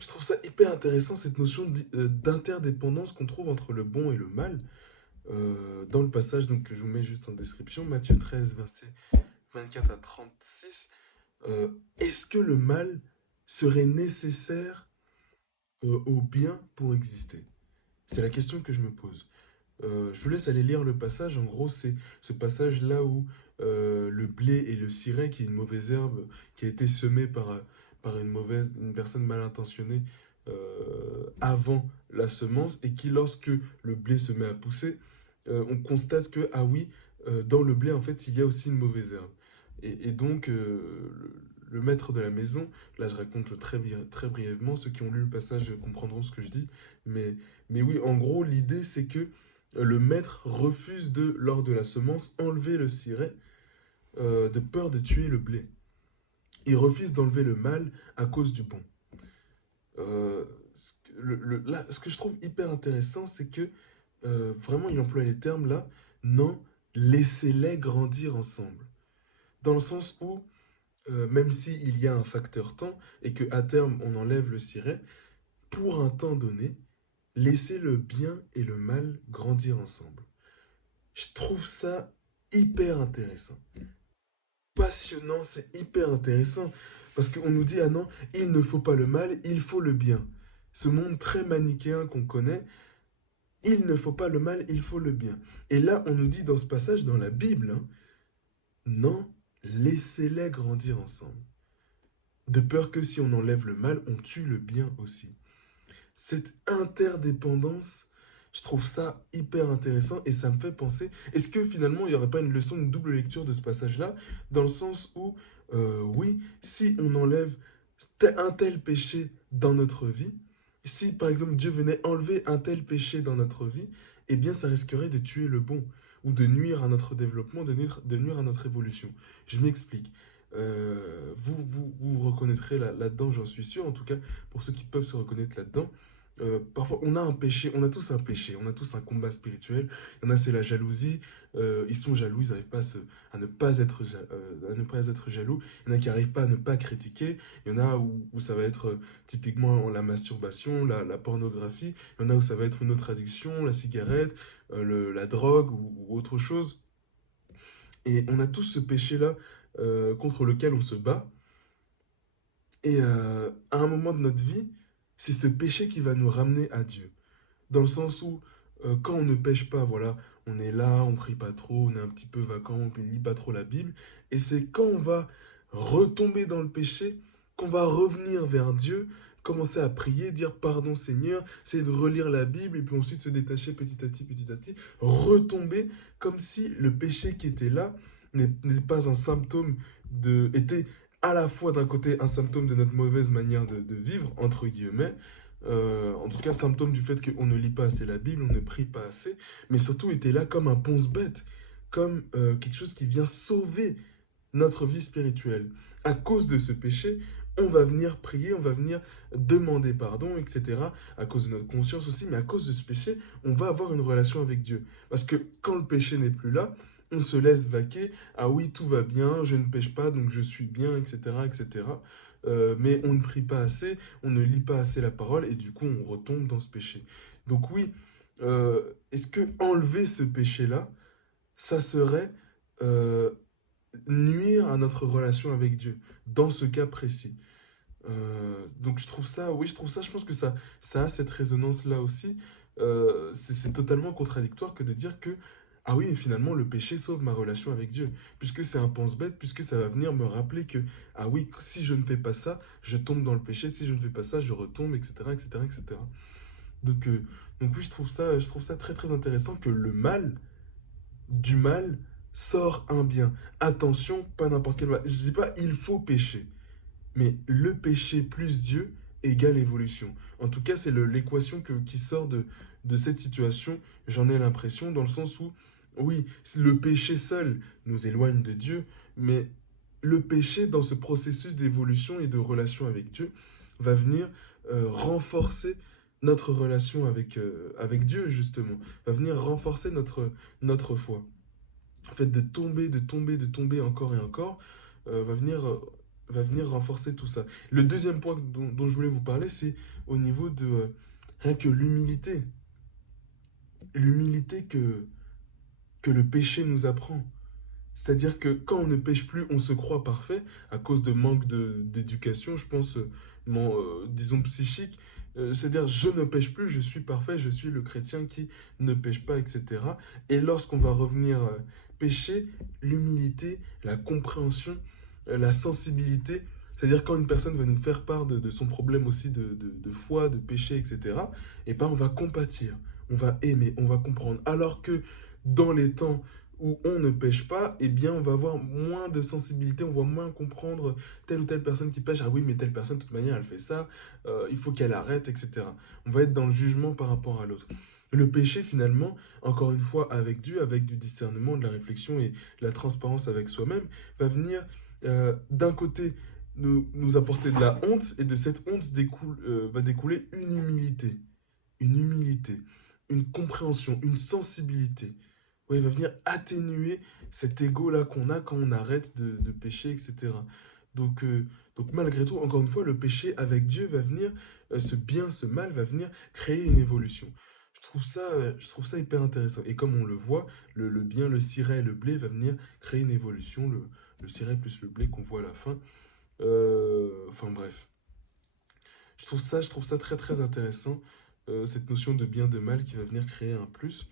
Je trouve ça hyper intéressant, cette notion d'interdépendance qu'on trouve entre le bon et le mal. Dans le passage donc, que je vous mets juste en description, Matthieu 13, versets 24 à 36, est-ce que le mal serait nécessaire au bien pour exister? C'est la question que je me pose. Je vous laisse aller lire le passage. En gros, c'est ce passage-là où le blé et le ciré, qui est une mauvaise herbe, qui a été semée par une personne mal intentionnée avant la semence, et qui, lorsque le blé se met à pousser, on constate que, ah oui, dans le blé, en fait, il y a aussi une mauvaise herbe. Et donc, le maître de la maison, là je raconte très brièvement, ceux qui ont lu le passage comprendront ce que je dis, mais, mais oui, en gros, l'idée c'est que le maître refuse de, lors de la semence, enlever le ciré de peur de tuer le blé. Il refuse d'enlever le mal à cause du bon. Euh, Là, ce que je trouve hyper intéressant, c'est que vraiment il emploie les termes là, non, laissez-les grandir ensemble. Dans le sens où, même s'il y a un facteur temps et que à terme on enlève le ciré, pour un temps donné, laissez le bien et le mal grandir ensemble. Je trouve ça hyper intéressant. Passionnant, c'est hyper intéressant. Parce qu'on nous dit, ah non, il ne faut pas le mal, il faut le bien. Ce monde très manichéen qu'on connaît, il ne faut pas le mal, il faut le bien. Et là, on nous dit dans ce passage, dans la Bible, hein, non, laissez-les grandir ensemble. De peur que si on enlève le mal, on tue le bien aussi. Cette interdépendance, je trouve ça hyper intéressant et ça me fait penser, est-ce que finalement il n'y aurait pas une leçon, une double lecture de ce passage-là, dans le sens où, oui, si on enlève un tel péché dans notre vie, si par exemple Dieu venait enlever un tel péché dans notre vie, eh bien ça risquerait de tuer le bon, ou de nuire à notre développement, de nuire à notre évolution. Je m'explique. Vous reconnaîtrez là-dedans, j'en suis sûr, en tout cas pour ceux qui peuvent se reconnaître là-dedans. Parfois, on a un péché, on a tous un péché, on a tous un combat spirituel. Il y en a, c'est la jalousie. Ils sont jaloux, ils n'arrivent pas à ne pas être, à ne pas être jaloux. Il y en a qui n'arrivent pas à ne pas critiquer. Il y en a où ça va être typiquement la masturbation, la pornographie. Il y en a où ça va être une autre addiction, la cigarette, la drogue ou autre chose. Et on a tous ce péché-là contre lequel on se bat. Et à un moment de notre vie, c'est ce péché qui va nous ramener à Dieu. Dans le sens où, quand on ne pêche pas, voilà, on est là, on prie pas trop, on est un petit peu vacant, on ne lit pas trop la Bible. Et c'est quand on va retomber dans le péché, qu'on va revenir vers Dieu, commencer à prier, dire pardon Seigneur, essayer de relire la Bible et puis ensuite se détacher petit à petit, retomber comme si le péché qui était là n'est pas un symptôme était à la fois d'un côté un symptôme de notre mauvaise manière de vivre, entre guillemets, en tout cas, symptôme du fait qu'on ne lit pas assez la Bible, on ne prie pas assez, mais surtout était là comme un ponce-bête, comme quelque chose qui vient sauver notre vie spirituelle. À cause de ce péché, on va venir prier, on va venir demander pardon, etc. À cause de notre conscience aussi, mais à cause de ce péché, on va avoir une relation avec Dieu. Parce que quand le péché n'est plus là, on se laisse vaquer. Ah oui, tout va bien, je ne pêche pas, donc je suis bien, etc. etc. Mais on ne prie pas assez, on ne lit pas assez la parole, et du coup, on retombe dans ce péché. Donc oui, est-ce que enlever ce péché-là, ça serait euh, nuire à notre relation avec Dieu, dans ce cas précis. Donc je trouve ça, oui, je trouve ça, je pense que ça a cette résonance-là aussi. C'est totalement contradictoire que de dire que, ah oui, finalement, le péché sauve ma relation avec Dieu, puisque c'est un pense-bête, puisque ça va venir me rappeler que, ah oui, si je ne fais pas ça, je tombe dans le péché, si je ne fais pas ça, je retombe, etc., etc., etc. Donc, euh, donc oui, je trouve ça très, très intéressant que le mal, du mal sort un bien. Attention, pas n'importe quel mal. Je dis pas il faut pécher, mais le péché plus Dieu égale évolution. En tout cas, c'est l'équation qui sort de cette situation, j'en ai l'impression, dans le sens où, oui, le péché seul nous éloigne de Dieu, mais le péché, dans ce processus d'évolution et de relation avec Dieu, va venir renforcer notre relation avec Dieu, justement, va venir renforcer notre foi. En fait, de tomber encore et encore, va venir va venir renforcer tout ça. Le deuxième point dont je voulais vous parler, c'est au niveau de rien que l'humilité. L'humilité que le péché nous apprend. C'est-à-dire que quand on ne pêche plus, on se croit parfait à cause de manque d'éducation, je pense, disons psychique. C'est-à-dire, je ne pêche plus, je suis parfait, je suis le chrétien qui ne pêche pas, etc. Et lorsqu'on va revenir pécher, l'humilité, la compréhension, la sensibilité, c'est-à-dire quand une personne va nous faire part de son problème aussi de foi, de péché, etc., et ben on va compatir, on va aimer, on va comprendre. Alors que dans les temps où on ne pêche pas, eh bien, on va avoir moins de sensibilité, on va moins comprendre telle ou telle personne qui pêche. Ah oui, mais telle personne, de toute manière, elle fait ça, il faut qu'elle arrête, etc. On va être dans le jugement par rapport à l'autre. Le péché, finalement, encore une fois, avec Dieu, avec du discernement, de la réflexion et de la transparence avec soi-même, va venir d'un côté nous apporter de la honte, et de cette honte va découler une humilité, une compréhension, une sensibilité. Ouais, il va venir atténuer cet ego-là qu'on a quand on arrête de pécher, etc. Donc, euh, donc malgré tout, encore une fois, le péché avec Dieu va venir, ce bien, ce mal va venir créer une évolution. Je trouve ça hyper intéressant. Et comme on le voit, le bien, le ciré et le blé va venir créer une évolution, le ciré plus le blé qu'on voit à la fin. Enfin bref, je trouve ça très très intéressant, cette notion de bien, de mal qui va venir créer un plus.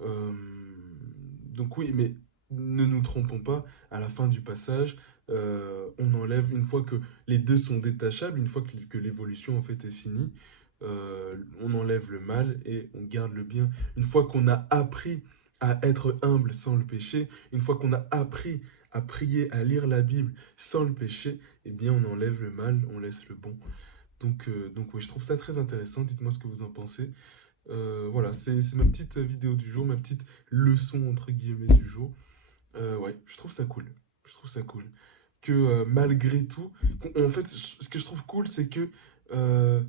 Euh, donc oui, mais ne nous trompons pas, à la fin du passage, on enlève, une fois que les deux sont détachables, une fois que l'évolution en fait est finie, on enlève le mal et on garde le bien. Une fois qu'on a appris à être humble sans le péché, une fois qu'on a appris à prier, à lire la Bible sans le péché, eh bien on enlève le mal, on laisse le bon. Donc oui, je trouve ça très intéressant, dites-moi ce que vous en pensez. Voilà, c'est ma petite vidéo du jour, ma petite leçon entre guillemets du jour. Ouais, je trouve ça cool. Je trouve ça cool. Que malgré tout, en fait, ce que je trouve cool, c'est que euh,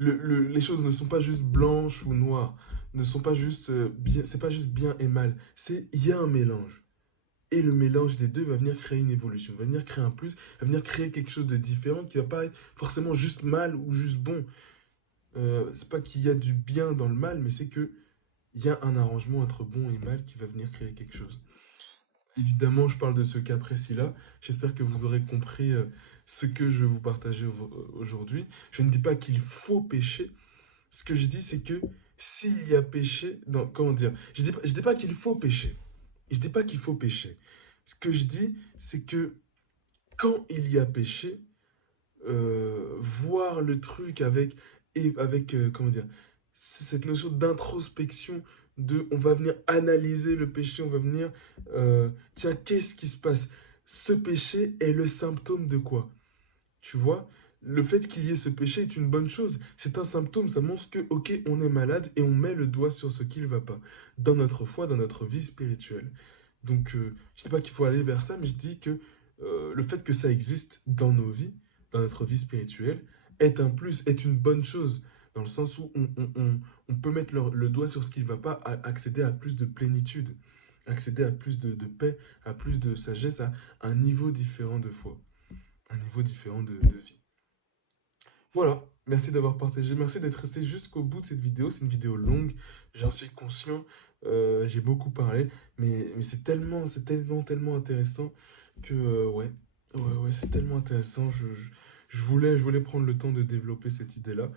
les choses ne sont pas juste blanches ou noires, ne sont pas juste bien, c'est pas juste bien et mal. Il y a un mélange. Et le mélange des deux va venir créer une évolution, va venir créer un plus, va venir créer quelque chose de différent qui va pas être forcément juste mal ou juste bon. C'est pas qu'il y a du bien dans le mal, mais c'est que il y a un arrangement entre bon et mal qui va venir créer quelque chose. Évidemment, je parle de ce cas précis-là. J'espère que vous aurez compris ce que je vais vous partager aujourd'hui. Je ne dis pas qu'il faut pécher. Ce que je dis, c'est que s'il y a péché, non, comment dire, je dis pas qu'il faut pécher. Je dis pas qu'il faut pécher. Ce que je dis, c'est que quand il y a péché, voir le truc avec comment dire, cette notion d'introspection, on va venir analyser le péché, on va venir, tiens, qu'est-ce qui se passe? Ce péché est le symptôme de quoi? Tu vois? Le fait qu'il y ait ce péché est une bonne chose. C'est un symptôme, ça montre que, ok, on est malade et on met le doigt sur ce qui ne va pas dans notre foi, dans notre vie spirituelle. Donc, je ne dis pas qu'il faut aller vers ça, mais je dis que le fait que ça existe dans nos vies, dans notre vie spirituelle, est un plus, est une bonne chose, dans le sens où on peut mettre le doigt sur ce qui ne va pas, accéder à plus de plénitude, accéder à plus de paix, à plus de sagesse, à un niveau différent de foi, un niveau différent de vie. Voilà, merci d'avoir partagé, merci d'être resté jusqu'au bout de cette vidéo. C'est une vidéo longue, j'en suis conscient, j'ai beaucoup parlé, mais c'est tellement, tellement intéressant que, ouais, c'est tellement intéressant. Je voulais prendre le temps de développer cette idée-là.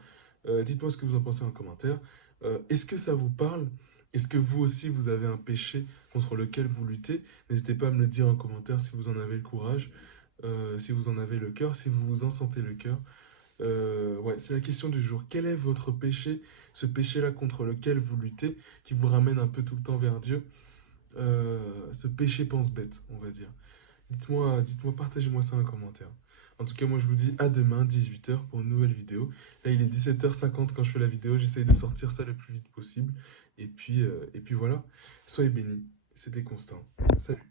Dites-moi ce que vous en pensez en commentaire. Est-ce que ça vous parle? Est-ce que vous aussi, vous avez un péché contre lequel vous luttez? N'hésitez pas à me le dire en commentaire si vous en avez le courage, si vous en avez le cœur, si vous vous en sentez le cœur. Ouais, c'est la question du jour. Quel est votre péché, ce péché-là contre lequel vous luttez, qui vous ramène un peu tout le temps vers Dieu? Ce péché pense-bête, on va dire. Dites-moi, partagez-moi ça en commentaire. En tout cas, moi je vous dis à demain, 18 h, pour une nouvelle vidéo. Là, il est 17 h 50 quand je fais la vidéo. J'essaye de sortir ça le plus vite possible. Et puis voilà. Soyez bénis. C'était Constant. Salut.